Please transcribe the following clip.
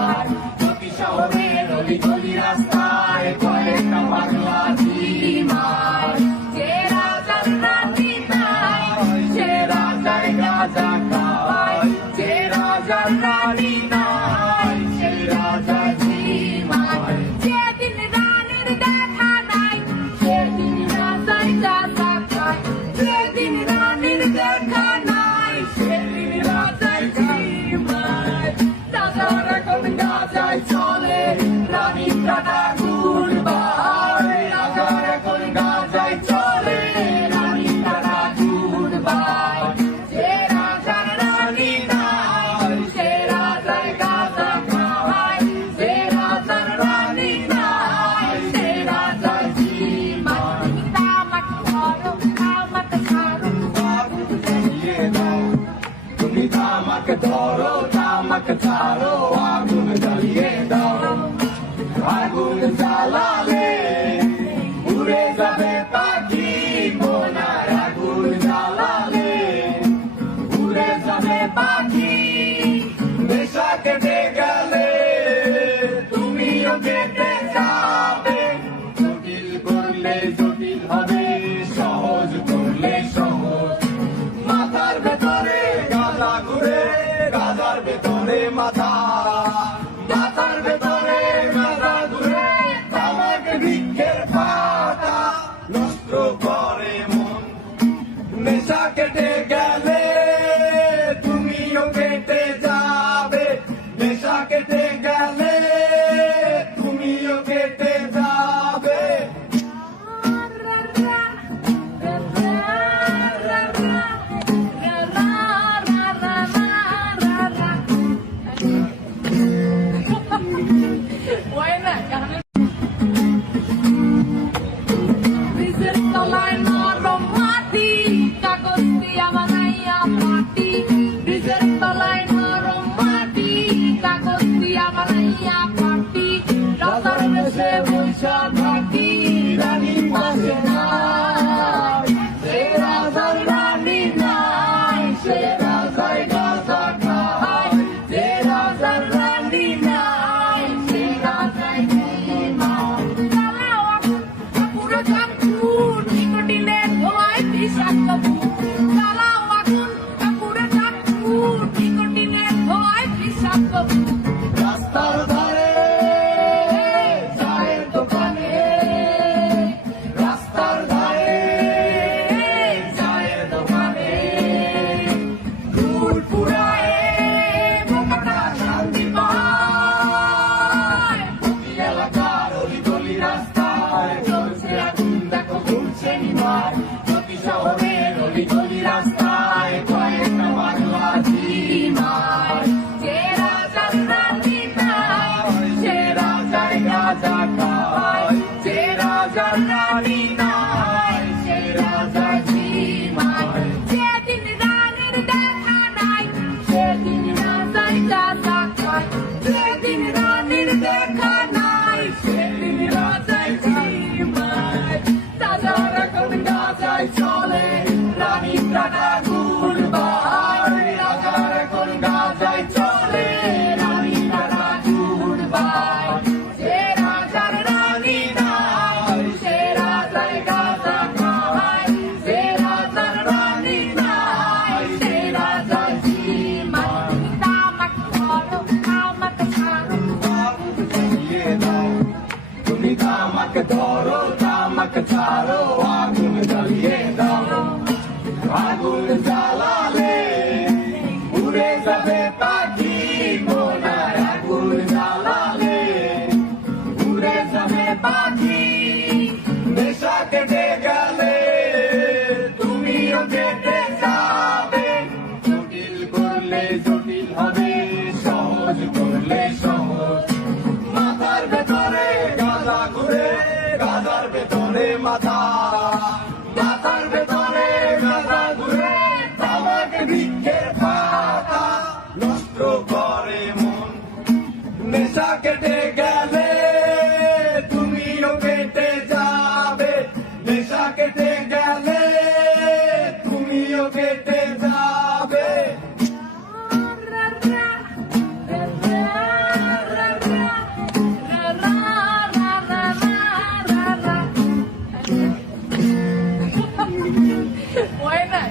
নিবার প্রতি শহরের অলি গলি রাস্তায় কয়েকটা পাগলা ঝিমার যে রাজার রানী নাই সে রাজার গাঁজা খায় যে রাজার রানী নাই সে রাজা ঝিমার যেদিন রানীর দেখা নাই সেদিন রাজায় গাঁজা খায় যেদিন রানীর দেখা নাই সেদিন রাজায় ঝিমার রাজার এখন গাঁজায় চলে রানীর টাটা গুড়বার রাজার এখন গাঁজায় চলে রানীর টাটা গুড়বার যে রাজার রানী নাই সে রাজায় গাঁজা খায় যে রাজার রানী নাই সে রাজা ঝিমার তামাক ধরো তামাক ছাড়ো আগুন জ্বালিয়ে দাও তুমি তামাক ধরো তামাক ছাড়ো আগুন জ্বালিয়ে দাও আগুন জ্বালালে উড়ে যাবে পাখি মোনার আগুন জ্বালালে উড়ে যাবে পাখি নেশা কেটে গেলে তুমিও কেটে যাবে জটিল করলে জটিল হবে সহজ করলে সহজ মাথার ভেতরে গাঁজা ঘুরে গাঁজার ভেতরে মাথা মাথার ভেতরে গাঁজা ঘুরে তামাক বৃক্ষের পাতা নষ্ট করে মন নেশা কেটে গেলে তুমিও কেটে যাবে নেশা কেটে গেলে তুমিও কেটে যাবে Buena, Dice la no mati, cagos dia manaya mati. Dice la no mati, cagos dia manaya mati. Razar se boisha bhati, rani pashe nai. Se razar rani nai, se razar gaza khai. Se razar rani nai, se razar ঝিমার চালাও আগুন পুরো চাঁদপুর নিকটিনের ধোঁয়ায় বিষাক্ত বুক চালাও আগুন পুরো চাঁদপুর নিকটিনের ধোঁয়ায় বিষাক্ত বুক রাস্তার ধারে চায়ের দোকানে রাস্তার ধারে চায়ের দোকানে ফুল ফুরায় বোকাটা শান্তি পায় প্রতি এলাকার অলি গলি রাস্তায় চলছে আগুন দেখো ঘুরছে নিবার প্রতি শহরের অলি গলি রাস্তায় কয়েকটা পাগলা ঝিমার যে রাজার রানী নাই সে রাজার গাঁজা খায় যে রাজার রানী নাই সে রাজা ঝিমার যেদিন রানীর দেখা নাই সেদিন রাজায় গাঁজা খায় যেদিন রানীর দেখা নাই সেদিন রাজায় ঝিমার রাজার এখন গাঁজায় চলে রানীর টাটা গুড়বার রাজার এখন গাঁজায় চলে রানীর টাটা গুড়বার যে রাজার রানী নাই সে রাজায় গাঁজা খায় যে রাজার রানী নাই সে রাজা ঝিমার তামাক ধরো তামাক ছাড়ো আগুন জ্বালিয়ে দাও তুমি তামাক ধরো তামাক ছাড়ো আগুন জ্বালিয়ে দাও আগুন জ্বালালে উড়ে যাবে পাখি মোনার আগুন জ্বালালে উড়ে যাবে পাখি নেশা কেটে গেলে তুমিও কেটে যাবে জটিল করলে জটিল হবে সহজ করলে সহজ মাথার ভেতরে গাঁজা ঘুরে গাঁজার ভেতরে মাথা মাথার ভেতরে গাঁজা ঘুরে তামাক বৃক্ষের পাতা নষ্ট করে মন নেশা কেটে গেলে তুমিও কেটে যাবে নেশা কেটে গেলে তুমিও কেটে যাবে Buena.